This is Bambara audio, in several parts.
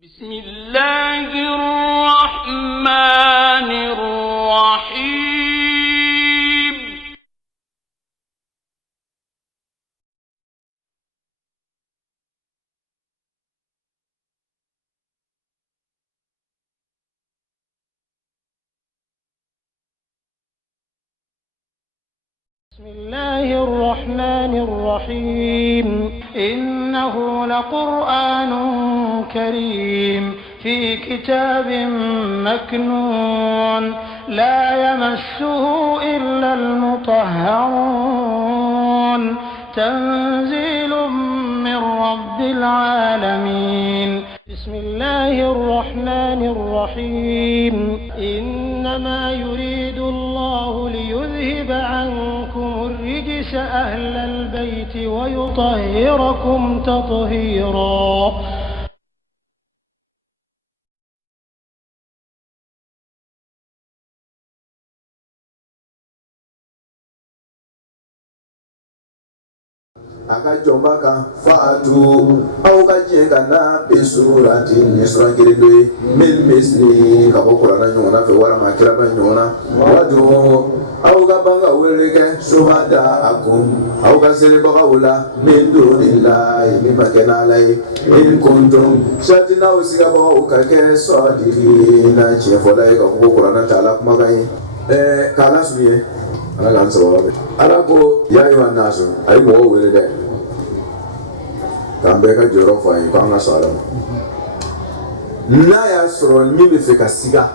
بسم الله الرحمن الرحيم. بسم الله الرحمن الرحيم. إنه لقرآن كريم في كتاب مكنون لا يمسه إلا المطهرون تنزيل من رب العالمين. بسم الله الرحمن الرحيم. إنما يريد الله ليذهب عنكم الرجس أهل البيت ويطهركم تطهيرا. Akajombaka fatu au kajengana besurati nisrangirwe mil misri kabokora na nyona fe wala makira ba nyona wadu au kabanga weleke shuhada akum au kasere baka wala min dunillahi mimakena lai in kuntum shatina usiga ba ukake sadiri chefola ka kabokora na tala kuma kai kala suye ana lan sababu ala ko yayi wanaso ay mo wele de kambe ka joro fa yi ko nga salama na ya soro mi be fe ka siga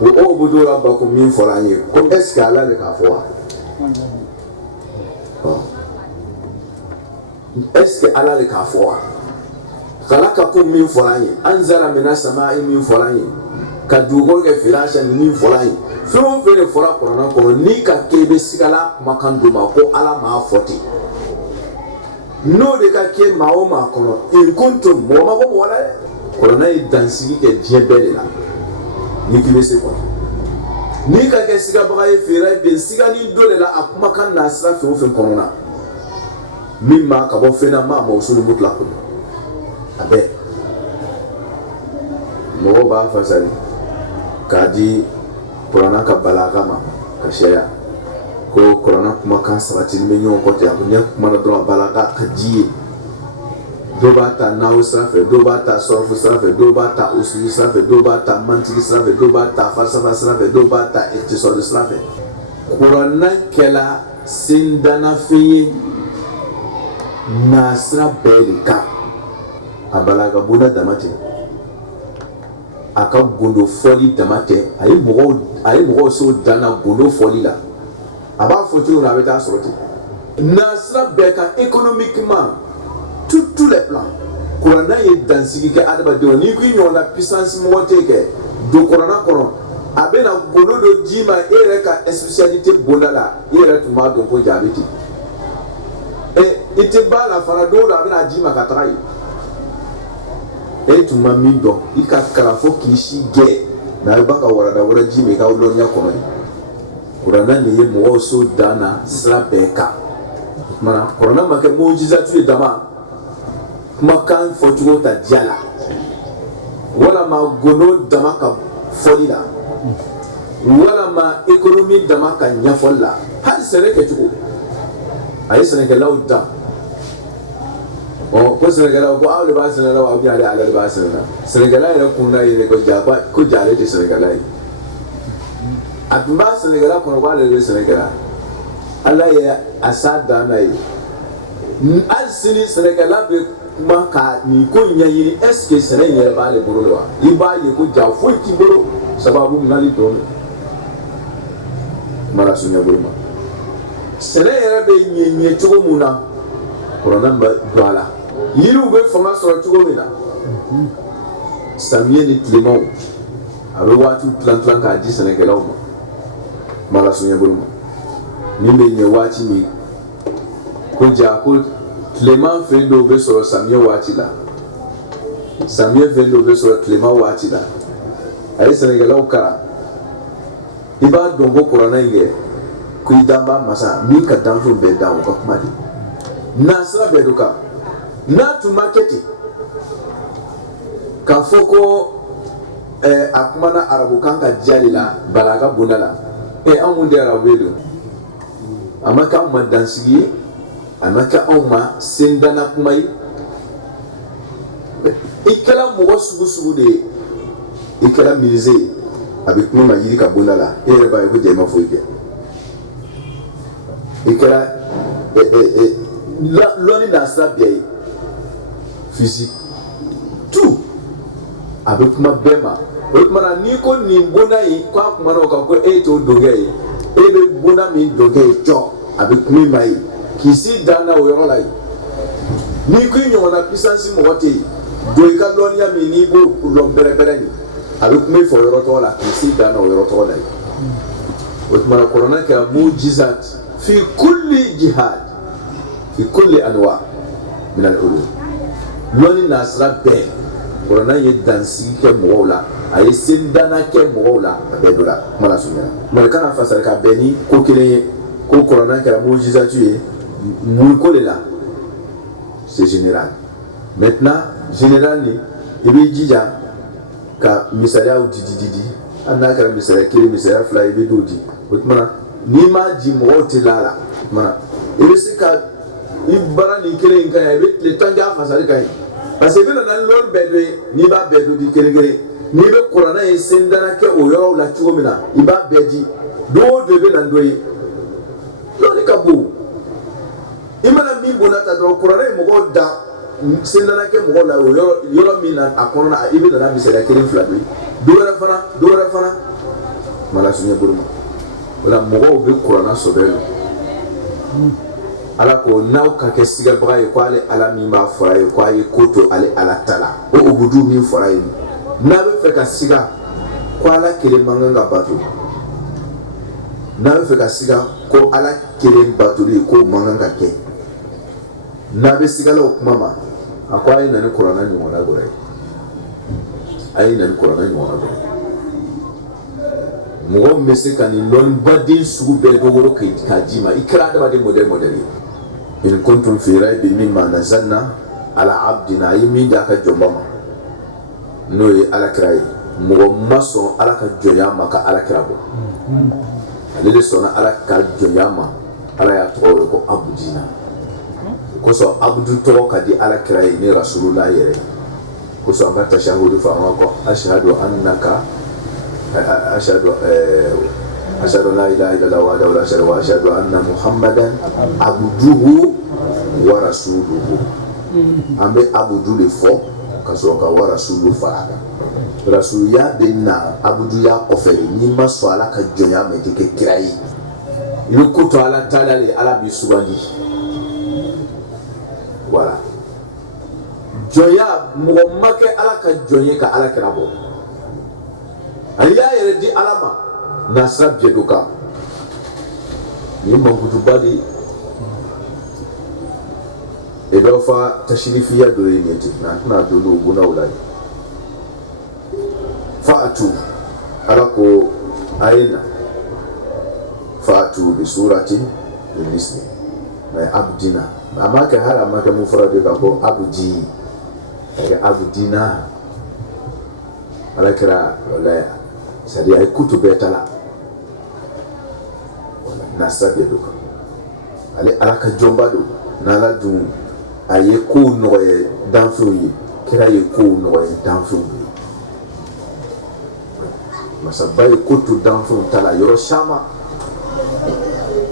o budo la ba ko min fola yi ko est-ce que ala le ka fo est-ce que ala le ka fo kala ka ko min fola yi anzara mina sama'i min fola yi ka dugo ke filasha min fola yi fɛn fɛn de fɔra kuranna kɔnɔ ni ka kɛ i bɛ sigala kumakan dɔ ma ko ala m'a fɔ ten n'o de ka kɛ maa o maa kɔnɔ in kuntum mɔgɔ ma bɔ mɔgɔ la dɛ kuranna ye dansigi kɛ diɲɛ bɛɛ de la ni k'i bɛ se kɔnɔ n'i ka kɛ sigabaga ye feere bɛn sigani dɔ de la a kumakan n'a sira fɛn o fɛn kɔnɔna min ma ka bɔ fɛn na maa mawusuli mutla kɔnɔ a bɛɛ mɔgɔw b'a fasari k'a di Kurana ka balaga ma ka shaya ko Kurana kuma kan sabati ni nyon ko te abunya kuma na dron balaga ka jiye do ba ta nawo srafe do ba ta sorfu srafe do ba ta usuli srafe do ba ta mantiki srafe do ba ta falsafa srafe do ba ta iktisad srafe Kurana kela sindana fi nasra belka abalaga buna damate aka gondo foli damate ayi mɔgɔw so danna gondo foli la a b'a fɔ cogo min na a bɛ taa sɔrɔ ten nasira bɛɛ kan économiquement tous les plans kuranna ye dansigi kɛ adamadenw n'i ko i ɲɔgɔnna puissance mɔgɔ tɛ kɛ don kuranna kɔnɔ a bɛ na gondo dɔ d'i ma e yɛrɛ ka spécialité bonda la i yɛrɛ tun b'a dɔn ko jaabi ten i tɛ ba la fana don o don a bɛ na d'i ma ka taga yen e tun ma min dɔn i ka kalan fo k'i si gɛn n'a ye ba ka warada wɛrɛ ji min i ka lɔnniya kɔnɔ ye kuranna de ye mɔgɔw so dan na sira bɛɛ kan o kumana kuranna ma kɛ mojizatu ye dama kumakan fɔcogo ta diya la walama gondo dama ka fɔli la walama économie dama ka ɲɛfɔli la hali sɛnɛ kɛcogo a ye sɛnɛkɛlaw dan ko sɛnɛkɛlaw ko aw de b'a sɛnɛ la wa bien ale de b'a sɛnɛ la sɛnɛkɛla yɛrɛ kunna ye ko ja ale tɛ sɛnɛkɛla ye a tun b'a sɛnɛkɛla kɔnɔ ko ale de bɛ sɛnɛkɛla ala ye a sa dan na ye hali sini sɛnɛkɛla bɛ kuma ka nin ko ɲɛɲini est ce que sɛnɛ in yɛrɛ b'ale bolo de wa i b'a ye ko ja foyi t'i bolo sababu nali dɔn mara sunya bolo ma sɛnɛ yɛrɛ bɛ ɲɛ cogo mun na kuranna bɛ don a la yiriw bɛ fanga sɔrɔ cogo min na samiyɛ ni tilemaw a bɛ waatiw tilan k'a di sɛnɛkɛlaw ma mala suɲɛ bolo ma min bɛ ɲɛ waati min ko ja ko tilema fɛn dɔw bɛ sɔrɔ samiyɛ waati la samiyɛ fɛn dɔw bɛ sɔrɔ tilema waati la a ye sɛnɛkɛlaw kalan i b'a dɔn ko kuranna in kɛ ko i dan b'a masa min ka danfɛnw bɛɛ dan o ka kuma de nasira bɛɛ do kan n'a tun ma kɛ ten k'a fɔ ko a kumana arabukan ka diya de la balaga bonda la anw mun de ye arabu ye don a ma kɛ anw ma dansigi ye a ma kɛ anw ma sendana kuma ye i kɛra mɔgɔ sugu sugu de ye i kɛra ministre ye a bɛ kuma ma yiri ka bonda la e yɛrɛ b'a ye ko jɛ i ma foyi kɛ i kɛra lɔnni n'a sira bɛɛ ye physique tout a bɛ kuma bɛɛ ma o tumana n'i ko nin bonda in ko a kumana o kan ko e t'o donkɛ ye e bɛ bonda min donkɛ ye jɔ a bɛ kuma i ma ye k'i si dan na o yɔrɔ la yen n'i ko i ɲɔgɔnna puissance mɔgɔ tɛ yen don i ka lɔnniya min n'i b'o lɔn bɛrɛbɛrɛ nin a bɛ kuma i fɔ o yɔrɔ tɔgɔ la k'i si dan na o yɔrɔ tɔgɔ la yen o tumana kuranɛ kɛra mujizat fi kulli jihad fi kulli anwa min al-ulum lɔnni n'a sira bɛɛ kuranɛ ye dansigi kɛ mɔgɔw la a ye sendana kɛ mɔgɔw la a bɛɛ dɔ la kuma la surunya mɛ kana fasari ka bɛn ni ko kelen ye ko kuranɛ kɛra mujizatu ye mun ko de la c'est général maintenant général ni i b'i jija ka misaliyaw di hali n'a kɛra misaliya kelen misaliya fila i bɛ t'o di o tumana n'i m'a di mɔgɔw tɛ la la o tumana i bɛ se ka i baara nin kelen in ka ɲi i bɛ tile 10 kɛ a fasali ka ɲi parce que i bɛ na ni lɔri bɛɛ dɔ ye n'i b'a bɛɛ dɔ di kelen kelen n'i bɛ kuranɛ ye sendana kɛ o yɔrɔw la cogo min na i b'a bɛɛ di don o don i bɛ na dɔ ye lɔri ka bon i mana min bona ta dɔrɔn kuranɛ ye mɔgɔw da sendana kɛ mɔgɔw la o yɔrɔ min na a kɔnɔna i bɛ nana misaliya kelen fila dɔ ye dɔ wɛrɛ fana mala suɲɛ bolo ma o la mɔgɔw bɛ kuranɛ sɔbɛ don ala ko n'aw ka kɛ sigabaga ye ko ale ala min b'a fɔra ye ko a ye ko to ale ala ta la o ubudu min fɔra ye n'a bɛ fɛ ka siga ko ala kelen man kan ka bato n'a bɛ fɛ ka siga ko ala kelen batoli ko man kan ka kɛ n'a bɛ sigala o kuma ma a ko a ye na ni kuranɛ ɲɔgɔnna dɔ ye a ye na ni kuranɛ ɲɔgɔnna dɔ ye mɔgɔ min bɛ se ka nin lɔnnibaden sugu bɛɛ dogoro k'a d'i ma i kɛra adamaden modèle ye in kuntum fi raybin mimma nazzalna ala abdina a ye min di a ka jɔnba ma n'o ye alakira ye mɔgɔ ma sɔn ala ka jɔnya ma ka alakira bɔ ale de sɔnna ala ka jɔnya ma ala y'a tɔgɔ wele ko abudina kosɔn abudu tɔgɔ ka di alakira ye ni rasulullah yɛrɛ ye kosɔn an ka tashahudu fɔ an ka ashhadu annaka ashhadu la ilaha illallah wahdahu la sharika lahu wa ashhadu anna muhammadan abduhu wa rasuluhu an bɛ abudu de fɔ ka sɔrɔ ka wa rasuluhu fara kan rasuliya bɛ na abuduya kɔfɛ de n'i ma sɔn ala ka jɔnya ma i tɛ kɛ kira ye i bɛ ko to ala ta la de ala b'i sugandi voilà jɔnya mɔgɔ ma kɛ ala ka jɔn ye ka ala kira bɔ a y'a yɛrɛ di ala ma nasira bɛɛ kan nin ye mankutuba de ye e b'a fɔ tasirifiya dɔ ye nin ten nka an tɛna don o gunaw la fa'atu ala ko a ye na fa'atu bi surati bi misli mɛ abudina a ma kɛ hali a ma kɛ mun fɔra de ka ko abudi a kɛ abudina ala kɛra wala c'est-à-dire a ye kutu bɛɛ ta la nasira bɛɛ don ale ala ka jɔnba don n'ala dun a ye kow nɔgɔya danfɛnw ye kira ye kow nɔgɔya danfɛnw ye masaba ye ko to danfɛnw ta la yɔrɔ caman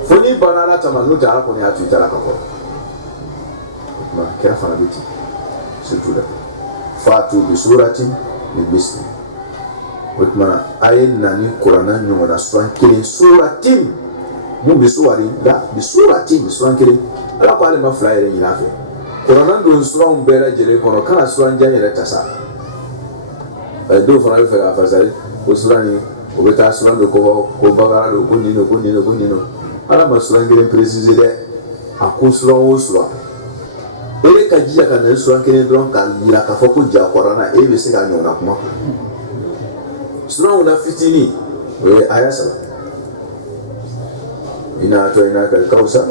fo n'i banna ala ta ma n'o tɛ ala kɔni y'a to i ta la ka kɔrɔ o tuma kira fana bɛ ten surtout la fa'atu bi suratin min misli o tuma a ye na ni kuranɛ ɲɔgɔnna suran kelen suratin mun bɛ suwari nka bi suratin suran kelen ala ko ale ma fila yɛrɛ ɲin'a fɛ kuranɛ don suranw bɛɛ lajɛlen kɔnɔ kana suran jan yɛrɛ ta sa dɔw fana bɛ fɛ k'a fasari ko suran nin o bɛ taa suran dɔ kɔfɔ ko bakara don ko nin don ko nin don ko nin don ala ma suran kelen préciser dɛ a ko suran o suran e bɛ ka jija ka na ni suran kelen dɔrɔn k'a yira k'a fɔ ko ja kɔrɔna e bɛ se k'a ɲɔgɔnna kuma fɔ suranw na fitinin o ye aya 3 inna a'tainaka al-kawthar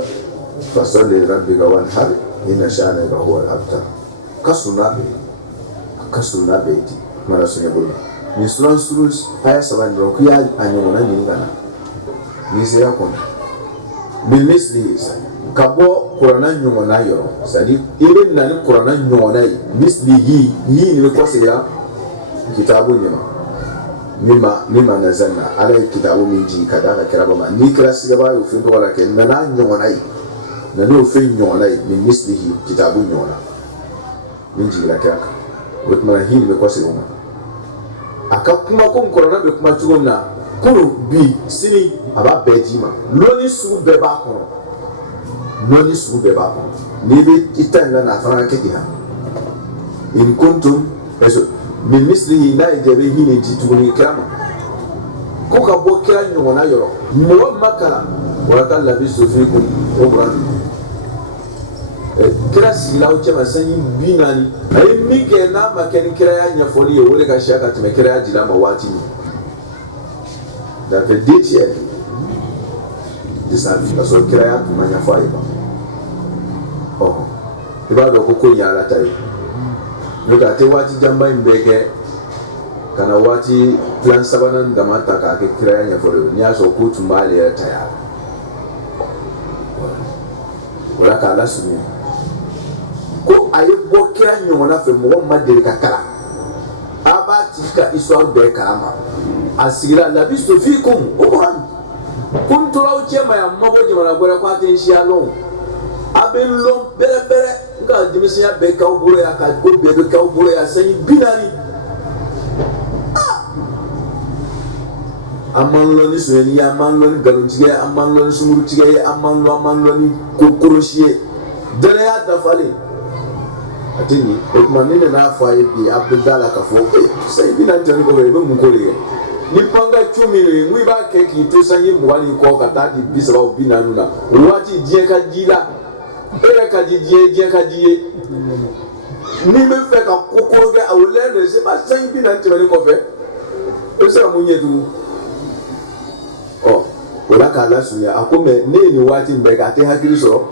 fasalli li rabbika wanhar inna shani'aka huwa al-abtar ka sunna bɛ kasuna beti mara sunya bulu ni suran surus aya saban ro kuya anyona nyingana ni se yakon bimisli kabo qur'ana nyona yo sadi ile na ni qur'ana nyona misli yi ni ko se ya kitabu mima nazalna ala kitabu min ji kada ka kira ba ni kira siga ba ufin to wala ken na nyona na no fe nyona min mislihi kitabu nyona min ji la kaka wot mara hin be ko se ma aka kuma ko qur'ana be kuma tugomna kono bi sini aba bejima loni su be ba ko ni be itanga na fara ketiha in kuntum eso min mislihi la jabe hini jituni kama ko ka bo kira nyona yoro mo makala wala kala bi sufikum umran kira sila o chema sanyi binani ay mi ke na makeni kira ya nyafoli e wole ka shaka tme kira ya jila mawati da fe ditie disafi so kira ya tuma nyafai ba oh ibado ko yala tai nuka te wati jamba imbeke kana wati plan sabanan da mata ka ke kira ya nyafoli ni aso ko tumale ya taya wala ka la sunu ko ayi bo kira nyona fe mo madere kakara abati ka iswa be kama asira la bisto fikum umran kuntu law chema ya mabo jema gora kwa ten shi alon abin lom bere ka dimisi ya be ka uburo ya ka go be ka uburo ya sanyi binani amman lo ni suni amman lo ni galuntige amman lo ni sumurutige amman lo ni kokoroshiye dare ya dafale atini ekmanine na afa ebi abdala kafo sai binan tan ko be mun ko le ni panga chumi le ngui ba ke ki to sanyi mwani ko kata di bisaba binanuna wati die ka jila e ka die ka die ni me fe ka kokoro be awle ne se ba sanyi binan tan ko fe e sa munye du oh wala ka la sunya akome ne ni wati mbe ka te hakiri so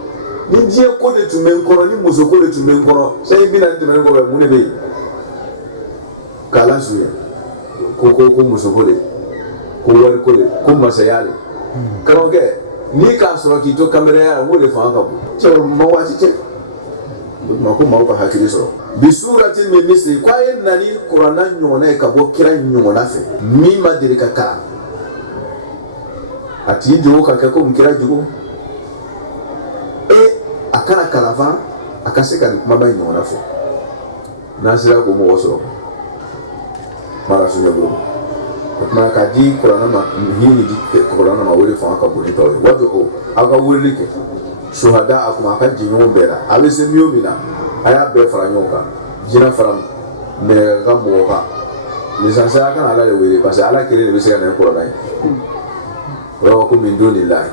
ni die ko de tumen kono ni muso ko de tumen kono sai binan tumen ko be mune be kala suya ko muso ko de ko war ko de ko masayale karo ke ni ka so ki to kamera ya mo le fa ka bu so mo wati te ma ko ma ko hakiri so bi suratin min misli kwa yin nani qur'ana nyona ka bo kira nyona fe mi madiri ka ka ati jo ka ko mkira jugo akana kalava akaseka ni mama nyona fo nasira ko mo woso mara sunya go ma ka di qur'ana ma hini di qur'ana ma wole fa ka boli tawe wado o aga wole ke shuhada akuma ka jinyo bera alise miomina aya be franyoka jina fram me ga moka lisansa kana ala le wele parce ala kele be se na qur'ana rawa ko min dunillahi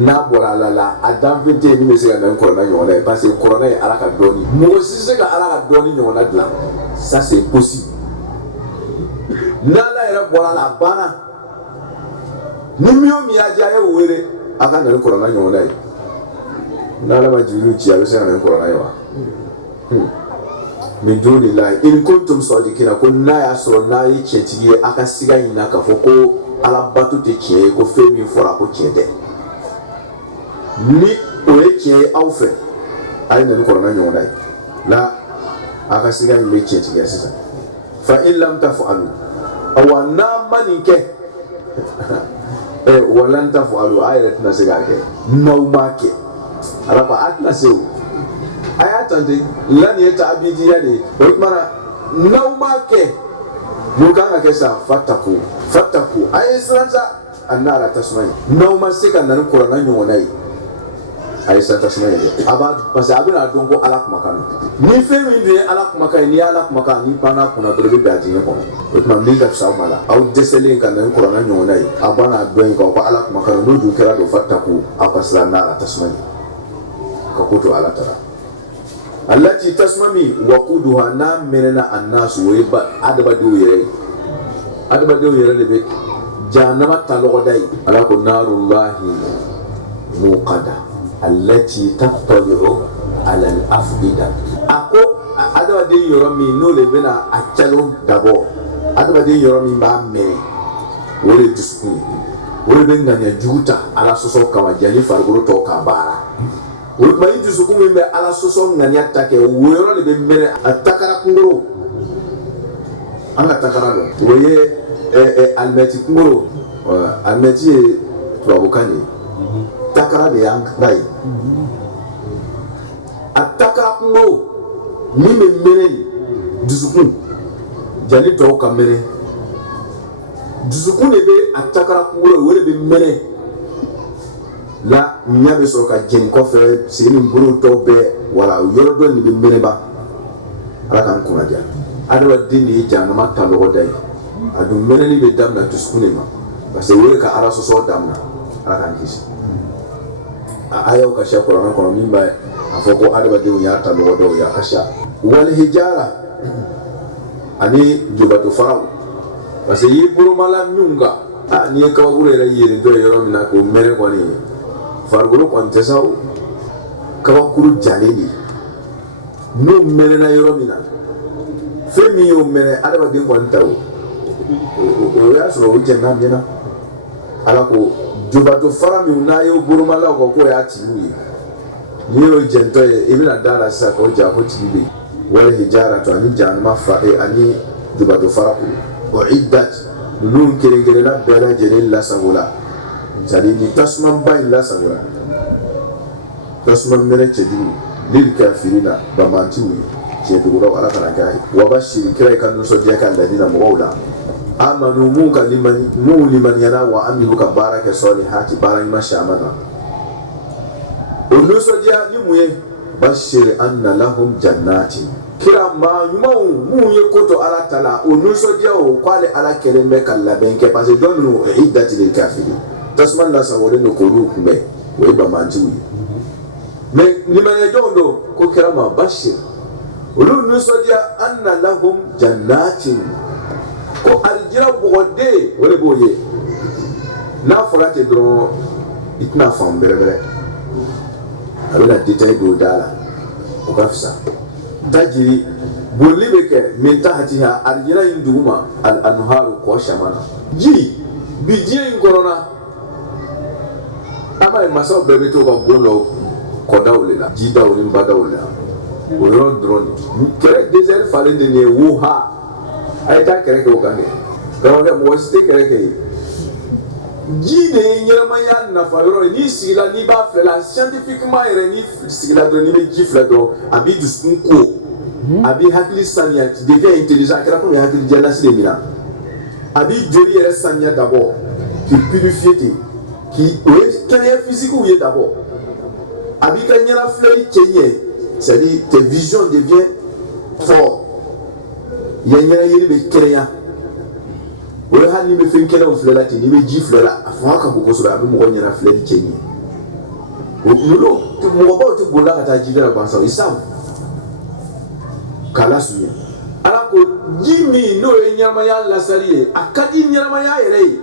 na bora la adam vete ni me se na qur'ana nyona parce que qur'ana ala ka doni mo si se ka ala ka doni nyona dla ça c'est possible nala era bora la bana ni miyo mi aja e were aka na qur'ana nyona nala ma jiru ci ala se na qur'ana yawa min dunillahi in kuntum sadiqina kun na ya so na yi cetiye aka siga ina ka foko ala batu te kie ko femi fora ko kiede ni o e kie awfe ay na qur'ana nyona la aka siga ina cetiye sisa fa in lam taf'alu awana manike walan taf'alu ayat nasigake nawmake araba atna sew ayatande lan yeta abidi yade mana nawmake mukanga kesa fataku ay sranza annara tasmai nawma sika nan qur'ana nyonai ay sa tasmai aba parce abuna dongo alak makano ni femi de alak makai ni alak makani pana kuna bebe baji ne ko man bi da sa mala au desele kan nan qur'ana nyonai abana doin ko alak makano do du kera do fataku apasla na tasmai ka kuto alatara allati tasmami waquduha na menena annas wa adaba do yere le be jahannama talogodai ala ko narullahi muqada allati tattali'u ala al-afida ako adamaden yɔrɔ min n'o de bɛna a calo dabɔ adamaden yɔrɔ min b'a mɛn o de dusukun ye o de bɛ ŋaniya jugu ta ala sɔsɔ kama janni farikolo tɔw ka baara o tuma i dusukun min bɛ ala sɔsɔ ŋaniya ta kɛ o yɔrɔ de bɛ mɛnɛ a takara kunkoro an ka takara dɔn o ye alimɛti kunkoro alimɛti ye tubabukan de ye takara de y'an ta ye a takara kunkoro min bɛ mɛnɛ dusukun janni tɔw ka mɛnɛ dusukun de bɛ a takara kunkoro o de bɛ mɛnɛ la ɲɛ bɛ sɔrɔ ka jɛni kɔfɛ sen ni bolo tɔw bɛɛ wala yɔrɔ dɔ de bɛ mɛnɛ ba ala k'an kunnadiya adamaden de ye jahanama ta lɔgɔ da ye a dun mɛnɛli bɛ daminɛ dusukun de ma parce que o de ka ala sɔsɔ daminɛ ala k'an kisi a ayaw ka siya kuranɛ kɔnɔ min b'a a fɔ ko adamadenw y'a ta lɔgɔ dɔw y'a ka siya wali hijara ani jubato faraw parce que yiri bolomala minnu kan n'i ye kabakuru yɛrɛ yerintɔ ye yɔrɔ min na k'o mɛnɛ kɔni farikolo kɔni tɛ sa o kabakuru jalen de n'o mɛnɛna yɔrɔ min na fɛn min y'o mɛnɛ adamaden kɔni ta o y'a sɔrɔ o jɛnna mɛnna ala ko jubato fara min n'a ye bolomalaw kan k'o y'a tigiw ye n'i y'o jɛntɔ ye i bɛna da la sisan k'o ja ko tigi bɛ yen wali hijara to ani jahanama ani jubato fara ko o iddat ninnu kelen-kelenna bɛɛ lajɛlen lasago la c'est-à-dire ni tasumanba in lasago la tasuma mɛnɛ cɛjugu lil kafirina bamantiw ye cɛduguraw ala kana k'a ye wa bashiri kira ka nisɔndiya ka ladina mɔgɔw la amanu mun limaniyana wa amilu ka baara kɛ sɔlihati baara ɲuman caman na o nisɔndiya ni mun ye bashiri anna lahum jannati kira maa ɲumanw mun ye ko to ala ta la o nisɔndiya o k'ale ala kɛlen bɛ ka labɛn kɛ parce que dɔ ninnu iddati lil kafiri tasuma lasagolen don k'olu kunbɛn o ye bamantiw ye mais limaniyajɔnw don ko kira ma bashir olu nisɔndiya anna lahum jannatin ko arijira bɔgɔden o de b'o ye n'a fɔra ten dɔrɔn i tɛna faamu bɛrɛbɛrɛ a bɛna détail don da la o ka fisa tajiri bolili bɛ kɛ min tahatiha arijira in duguma al-anharu kɔ caman na ji bi diɲɛ in kɔnɔna an b'a ye masaw bɛɛ bɛ to ka bon dɔ kɔdaw de la jidaw ni badaw de la o yɔrɔ dɔrɔn de kɛrɛ désert falen de nin ye wuha a ye taa kɛrɛ kɛ o kan kɛ karamɔgɔkɛ mɔgɔ si tɛ kɛrɛ kɛ ye ji de ye ɲɛnamaya nafa yɔrɔ ye n'i sigila n'i b'a filɛ la scientifiquement yɛrɛ n'i sigila dɔrɔn n'i bɛ ji filɛ dɔrɔn a b'i dusukun ko a b'i hakili saniya tu deviens intelligent a kɛra komi hakili jɛnasi de mina a b'i joli yɛrɛ saniya d'abord k'i purifier ten o ye kɛnɛya physique ye d'abord a b'i ka ɲɛnafilɛli cɛ ɲɛ c'est-à-dire tes visions deviennent fortes i ya ɲɛnayeli bɛ kɛnɛya o ye hali n'i bɛ fɛn kɛnɛw filɛ la ten n'i bɛ ji filɛ la a fanga ka bon kosɛbɛ a bɛ mɔgɔ ɲɛnafilɛli cɛ ɲɛ olu mɔgɔbaw tɛ bolila ka taa ji kɛ la gansan i sabu k'a lasurunya ala ko ji min n'o ye ɲɛnamaya lasali ye a ka di ɲɛnamaya yɛrɛ ye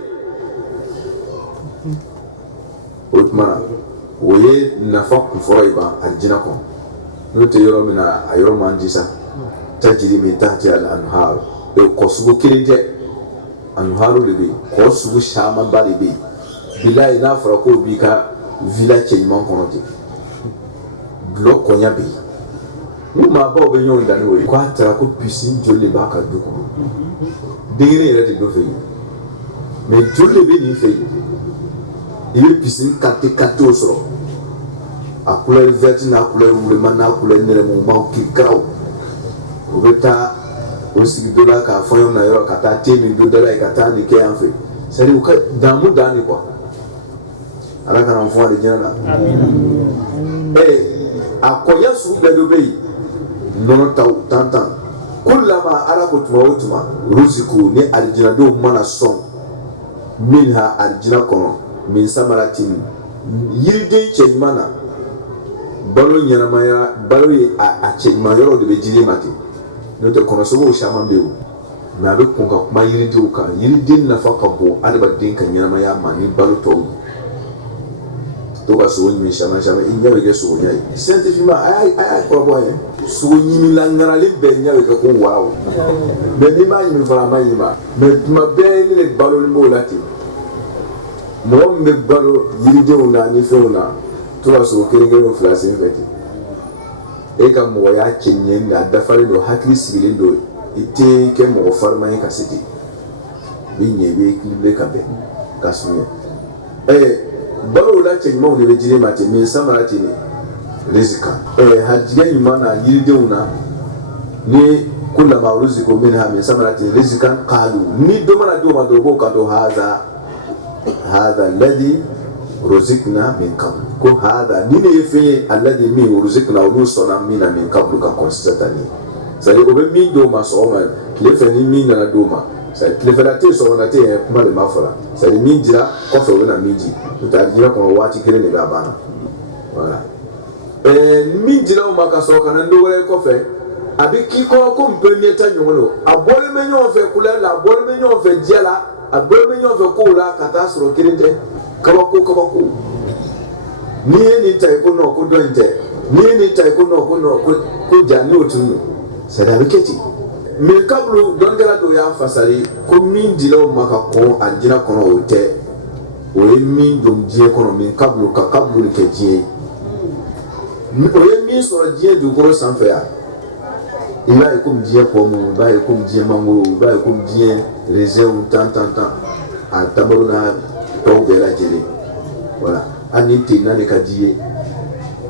o tuma na o ye nafa kunfɔlɔ ye ban alijinɛ kɔnɔ n'o tɛ yɔrɔ min na a yɔrɔ man di sa tajiri min tahti al-anhar kɔ sugu kelen tɛ anharu de bɛ yen kɔ sugu camanba de bɛ yen bilayi n'a fɔra k'o b'i ka villa cɛɲuman kɔnɔ ten dulɔ kɔɲa bɛ yen ni maabaw bɛ ɲɔgɔn dan n'o ye k'a taara ko piscine joli de b'a ka du kɔnɔ denkɛnɛ yɛrɛ tɛ dɔ fɛ yen mais joli de bɛ nin fɛ yen i bɛ piscine kate o sɔrɔ a couleur verte n'a couleur wulema n'a couleur nɛrɛmugumaw kirikaraw o bɛ taa o sigi dɔ la k'a fɔɲɔ na yɔrɔ ka taa te min don dɔ la ye ka taa nin kɛ yan fɛ c'est-à-dire u ka damu dan de quoi ala kana n fɔ alijinɛ la a kɔɲa sugu bɛɛ dɔ bɛ yen nɔnɔ taw tantan kullama ala ko tuma o tuma ruziku ni alijinɛdenw mana sɔn minha alijinɛ kɔnɔ min samaratin yiriden cɛɲuman na balo ɲɛnamaya balo ye a cɛɲuman yɔrɔ de bɛ jiri ma ten n'o tɛ kɔnɔsogow caman bɛ yen mais a bɛ kɔn ka kuma yiridenw kan yiriden nafa ka bon adamaden ka ɲɛnamaya ma ni balo tɔw to ka so ni shama shama inya be ke so nya scientifiquement ay ko boy so ni langara le be nya be ko wow be ni ma ni fara ma yima me ma be ni le balo mo lati mo me balo yiri de una ni fe una to ka so kere ngere flasi feti e ka mo ya kinye na da fare do hakli sigile do ite ke mo farma yi kasiti bi nye be klibe ka be kasunya balo la che mo ne jire mate mi samara ti ni rizika hajiya imana yiri de una ni kula ma riziko minha mi samara ti rizikan qalu ni do mana do ma do ko ka do hada alladhi ruzikna min qabl ko hada ni ne fe alladhi min ruzikna wa nusana min qabl ka constatani sali o be min do ma so ma le fe ni min na do ma sai le fe la te so na te kuma le mafara sai min jira ko so na miji to ta jira ko wati kire ne ba bana voilà min jira o ma ka so kana ndo wala ko fe abi ki ko premier ta nyono abole me nyon fe kula la abole me nyon fe jela abole me nyon fe ko la kata soro kirinde kabako ni ni tai ko no ko do inte ni tai ko no ko jani otunu sada biketi mi kablu don gara do ya fasari ko min dilo maka ko anjina kono ote o min dum je kono min kablu ka kablu ke je o min so je du goro sanfe ya ila e kum je pomu ba e kum je mango ba e kum je rezeu tant a tabaruna to bela jeli voilà ani tina ne ka die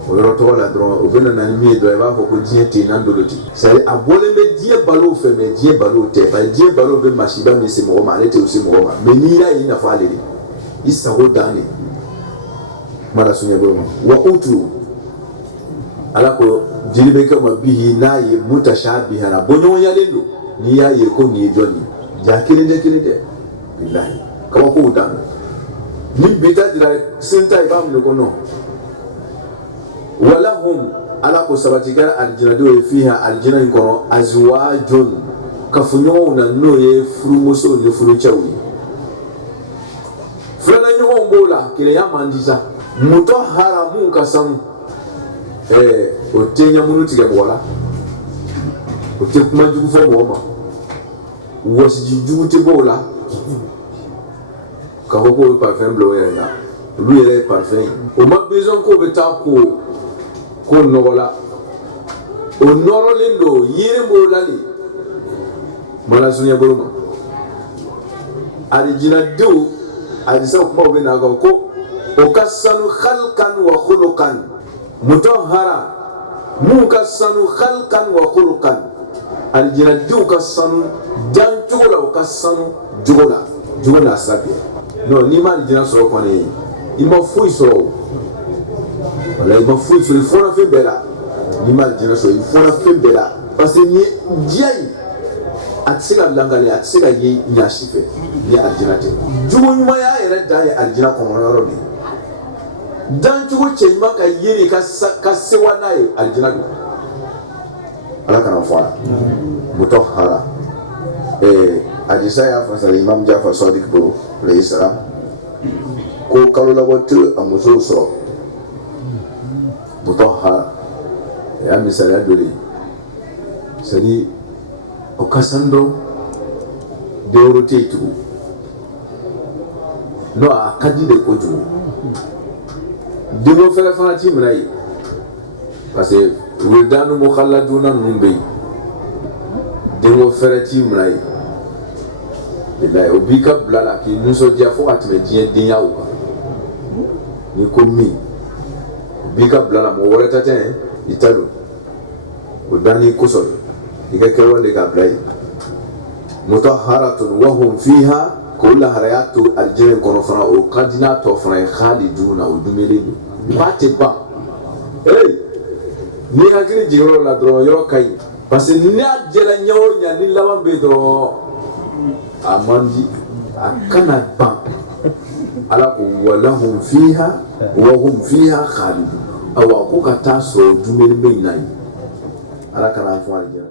o yoro to la dron o bena na mi do e ba ko die tina ndoloti sai abole me die balo fe me die balo te ba die balo be mashiba me se mo ma ne te o se mo ma me ni ya ina fa le isa go dani mara sunya bo wa utu ala ko jilibe ka mabihi nayi mutashabiha na bonyo ya lendo ni ya ye ko ni doni ja kilinde billahi kama ko dan ni beta dira senta ibam ne ko no walahum ala ko sabatika aljinadu fiha aljinan ko azwajun kafunyo na no ye frumuso ni furu chawi frana nyo mbola kile ya mandisa muto haramu kasam o tenya munuti ga wala o te kuma jugu fo mo ma wosi jugu te bola ka ko parfum blow ya lui ele parfum o ma besoin ko beta ko nogola o noro lendo yire mo lali mala sunya boroma ari jina do ari sa ko be na ko o kasanu khalqan wa khuluqan mutahhara mukassanu khalqan wa khuluqan aljina du kassanu dan jola kassanu jola sabi no ni ma aljina so ko ne ima fui so wala ima fui so il faut la faire bella ni ma aljina so il faut la faire bella parce que ni diai atsiga langale atsiga yi nyashife ni aljina te jugo nyuma ya era dai aljina ko ngoro ni dan jugo cheyima ka yiri ka sewa nayi aljina do ala kana fara mutahhara hadisa ya fasal imam Jafar Sadiq bro alayhi salam ko kalo la wotu amuso so mutahhara ya misala dole sani o kasando de rotetu no akadi de koju dimo fere fana ti mrai parce que wildanu mukhalladuna numbe dimo fere ti mrai billahi obika blala ki nuso dia fo atme die dinya o ni komi obika blala mo wala taten italo odani kusol diga kewale ga blai mutahharatun wa hum fiha كل هريات الجن كانوا فنا وقدنا توفنا خالدون ودملين ما تبا ni hakili jiro la dro yo kai parce que ni ajela nyawo nya ni lawan be dro amandi akana ba ala ko walahum fiha wa hum fiha khalidun awa ko kata so dumeli be nai ala kana fo aljanna